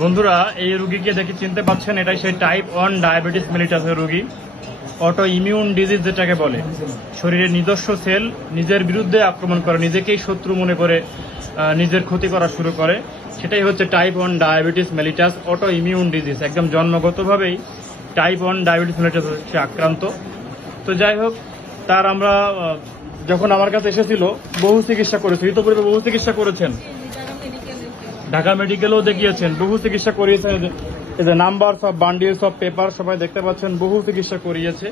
বন্ধুরা, এই রোগীকে দেখে চিনতে পাচ্ছেন, এটাই সেই টাইপ 1 ডায়াবেটিস মেলিটাসের রোগী। অটো ইমিউন ডিজিজ যেটাকে বলে, শরীরের নিজস্ব সেল নিজের বিরুদ্ধে আক্রমণ করে, নিজেকেই শত্রু মনে করে নিজের ক্ষতি করা শুরু করে, সেটাই হচ্ছে type 1 diabetes mellitus auto immune disease. একদম জন্মগতভাবেই টাইপ 1 ডায়াবেটিস মেলিটাস সে আক্রান্ত। তো যাই হোক, তার আমরা যখন আমার কাছে এসেছিল বহু চিকিৎসা করেছি, ইতোপূর্বে বহু চিকিৎসা করেছেন, ঢাকা মেডিকেলেও দেখিয়েছেন, বহু চিকিৎসা করিয়েছেন। এই যে নাম্বার সব বান্ডিলস অফ পেপার সবাই দেখতে পাচ্ছেন, বহু চিকিৎসা করিয়েছে।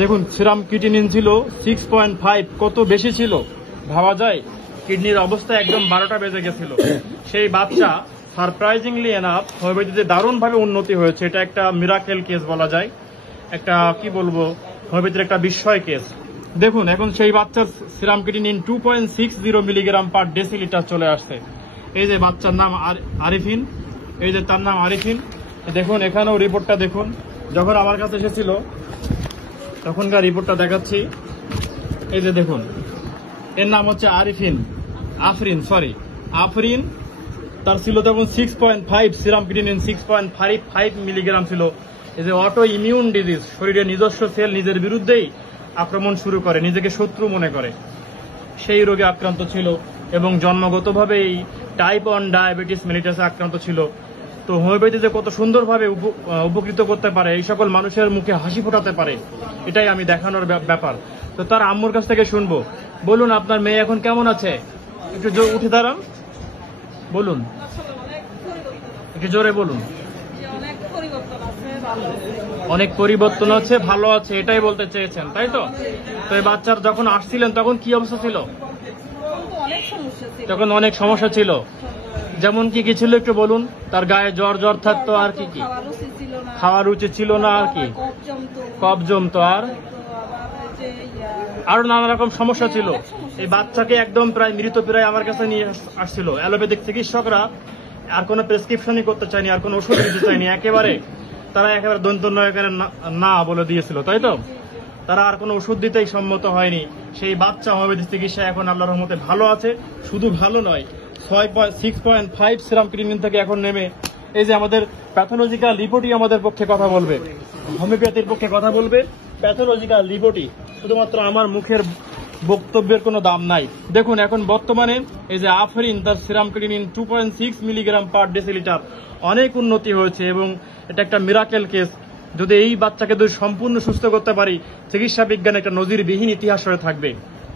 দেখুন, সিরাম ক্রিয়েটিনিন ছিল 6.5, কত বেশি ছিল ভাবা যায়। কিডনির অবস্থা একদম 12টা বেজে গেছিল। সেই বাচ্চা সারপ্রাইজিংলি এনাফ হোমিওপ্যাথিতে দারুণভাবে উন্নতি হয়েছে। এটা একটা মিরাকেল কেস বলা যায়, একটা কি বলবো, হোমিওপ্যাথির একটা বিস্ময় কেস। দেখুন, এখন সেই বাচ্চার serum creatinine 2.60 milligram per decilitre চলে আসছে। এই যে বাচ্চার নাম আরিফিন, এই যে তার নাম আরিফিন। দেখুন এখানেও রিপোর্টটা দেখুন, যখন আমার কাছে এসেছিল তখনকার রিপোর্টটা দেখাচ্ছি। এই যে দেখুন, এর নাম হচ্ছে আফরিন। তার ছিল তখন 6.5 সিরাম ক্রিয়েটিনিন 6.55 মিলিগ্রাম ছিল। এই যে অটো ইমিউন ডিজিজ, শরীরের নিজস্ব সেল নিজের বিরুদ্ধেই আক্রমণ শুরু করে, নিজেকে শত্রু মনে করে, সেই রোগে আক্রান্ত ছিল এবং জন্মগতভাবেই টাইপ 1 ডায়াবেটিস মেলিটাসে আক্রান্ত ছিল। তো হোমিওপ্যাথি যে কত সুন্দরভাবে উপকৃত করতে পারে, এই সকল মানুষের মুখে হাসি ফোটাতে পারে, এটাই আমি দেখানোর ব্যাপার। তো তার আম্মুর কাছ থেকে শুনবো। বলুন, আপনার মেয়ে এখন কেমন আছে? একটু উঠে দাঁড়ান, বলুন, একটু জোরে বলুন। অনেক পরিবর্তন আছে, ভালো আছে, এটাই বলতে চেয়েছেন, তাই তো? তো এই বাচ্চার যখন আসছিলেন তখন কি অবস্থা ছিল? তখন অনেক সমস্যা ছিল। যেমন কি কি ছিল একটু বলুন। তার গায়ে জ্বর থাকতো, আর কি কি? খাওয়ার রুচি ছিল না, আর কি? কফ জমতো, আর আরো নানা রকম সমস্যা ছিল। এই বাচ্চাকে একদম প্রায় মৃতপ্রায় আমার কাছে নিয়ে আসছিল। অ্যালোপ্যাথিক চিকিৎসকরা আর কোনো প্রেসক্রিপশনই করতে চায়নি, আর কোনো ওষুধ দিতে চায়নি, তারা একেবারে দন্তনয়কের না বলে দিয়েছিল, তাই তো? তারা আর কোনো ওষুধ দিতেই সম্মত হয়নি। সেই বাচ্চা হোমিওপ্যাথি চিকিৎসা এখন আল্লাহর রহমতে ভালো আছে। শুধু ভালো নয়, 6.5 সিরাম ক্রিয়েটিনিন থেকে এখন নেমে এই যে আমাদের প্যাথোলজিক্যাল রিপোর্টই আমাদের পক্ষে কথা বলবে, হোমিওপ্যাথির পক্ষে কথা বলবে। প্যাথোলজিক্যাল রিপোর্টই, শুধুমাত্র আমার মুখের বক্তব্যের কোনো দাম নাই। দেখুন, এখন বর্তমানে এই যে আফরিন, তার serum creatinine 2.6 milligram per decilitre, অনেক উন্নতি হয়েছে এবং এটা একটা মিরাকেল কেস। যদি এই বাচ্চাকে যদি সম্পূর্ণ সুস্থ করতে পারি, চিকিৎসা বিজ্ঞান একটা নজিরবিহীন ইতিহাস হয়ে থাকবে।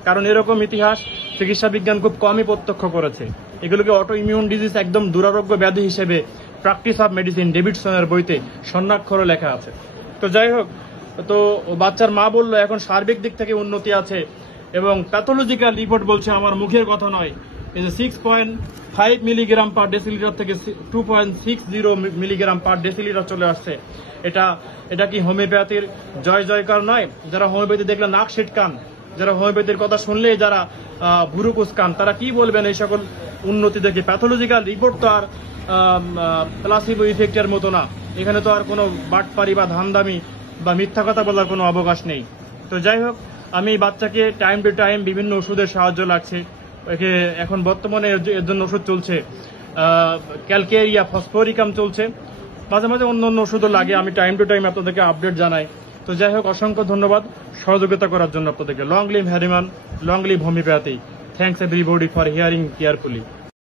কারণ এরকম ইতিহাস চিকিৎসা বিজ্ঞান খুব কমই প্রত্যক্ষ করেছে। এগুলোকে অটো ইমিউন ডিজিজ একদম দুরারোগ্য ব্যাধি হিসেবে প্র্যাকটিস অফ মেডিসিন ডেভিডসনের বইতে স্বর্ণাক্ষরে লেখা আছে। তো যাই হোক, তো বাচ্চার মা বললো এখন সার্বিক দিক থেকে উন্নতি আছে এবং প্যাথোলজিক্যাল রিপোর্ট বলছে, আমার মুখের কথা নয়। এই যে 6.5 মিলিগ্রাম পার ডেসিলিটার থেকে 2.60 মিলিগ্রাম পার ডেসিলিটার চলে আসছে। এটা কি হোমিওপ্যাথির জয় জয়কার নয়? যারা হোমিওপ্যাথি দেখলে নাক ছিটকান, যারা হোমিওপ্যাথির কথা শুনলে যারা ভুরু কুচকান, তারা কি বলবেন এই সকল উন্নতি দেখে? প্যাথোলজিক্যাল রিপোর্ট তো আর প্লাসিবো ইফেক্টের মতো না। এখানে তো আর কোনো বাটপারি বা ধান্দামি বা মিথ্যা কথা বলার কোনো অবকাশ নেই। তো যাই হোক, আমি এই বাচ্চাকে টাইম টু টাইম বিভিন্ন ওষুধের সাহায্য লাগছে। একে এখন বর্তমানে এর জন্য ওষুধ চলছে, ক্যালকেরিয়া, ফসফরিকাম চলছে, মাঝে মাঝে অন্য অন্য ওষুধও লাগে। আমি টাইম টু টাইম আপনাদেরকে আপডেট জানাই। তো যাই হোক, অসংখ্য ধন্যবাদ সহযোগিতা করার জন্য আপনাদেরকে। Long live Hahnemann, long live homeopathy. Thanks everybody for hearing carefully.